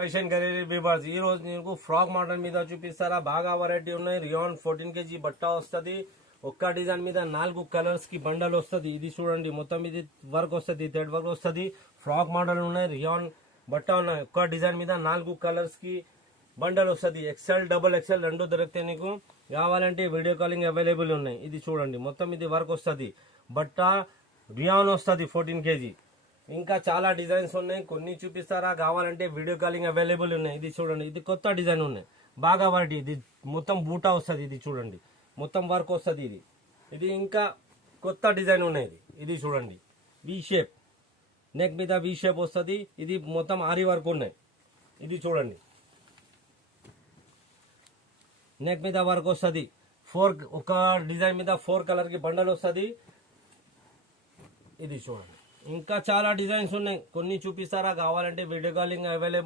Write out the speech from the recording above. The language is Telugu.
ఫ్యాషన్ గెలరీ బీబర్స్ ఈ రోజు నీకు ఫ్రాక్ మోడల్ మీద చూపిస్తారా. బాగా వెరైటీ ఉన్నాయి. రియాన్ 14 kg బట్ట వస్తుంది. ఒక్క డిజైన్ మీద 4 కలర్స్ కి బండల్ వస్తుంది. ఇది చూడండి, మొత్తం ఇది వర్క్ వస్తుంది, థ్రెడ్ వర్క్ వస్తుంది. ఫ్రాక్ మోడల్ ఉన్నాయి, రియాన్ బట్ట ఉన్నాయి. ఒక్క డిజైన్ మీద 4 కలర్స్ కి బండల్ వస్తుంది. ఎక్సెల్ డబుల్ ఎక్సెల్ రెండు దొరికితే నీకు. కావాలంటే వీడియో కాలింగ్ అవైలబుల్ ఉన్నాయి. ఇది చూడండి, మొత్తం ఇది వర్క్ వస్తుంది. బట్ట రియాన్ వస్తుంది 14 kg. ఇంకా చాలా డిజైన్స్ ఉన్నాయి, కొన్ని చూపిస్తారా. కావాలంటే వీడియో కాలింగ్ అవైలబుల్ ఉన్నాయి. ఇది చూడండి, ఇది కొత్త డిజైన్ ఉన్నాయి, బాగా వాటి. ఇది మొత్తం బూటా వస్తుంది. ఇది చూడండి, మొత్తం వర్క్ వస్తుంది. ఇది ఇంకా కొత్త డిజైన్ ఉన్నాయి. ఇది చూడండి, వి షేప్ నెక్ మీద వి షేప్ వస్తుంది. ఇది మొత్తం ఆరి వర్క్ ఉన్నాయి. ఇది చూడండి, నెక్ మీద వర్క్ వస్తుంది. ఒక డిజైన్ మీద 4 కలర్ కి బండల్ వస్తుంది. ఇది చూడండి, ఇంకా చాలా డిజైన్స్ ఉన్నాయి, కొన్ని చూపిస్తారా. కావాలంటే వీడియో కాలింగ్ అవైలబుల్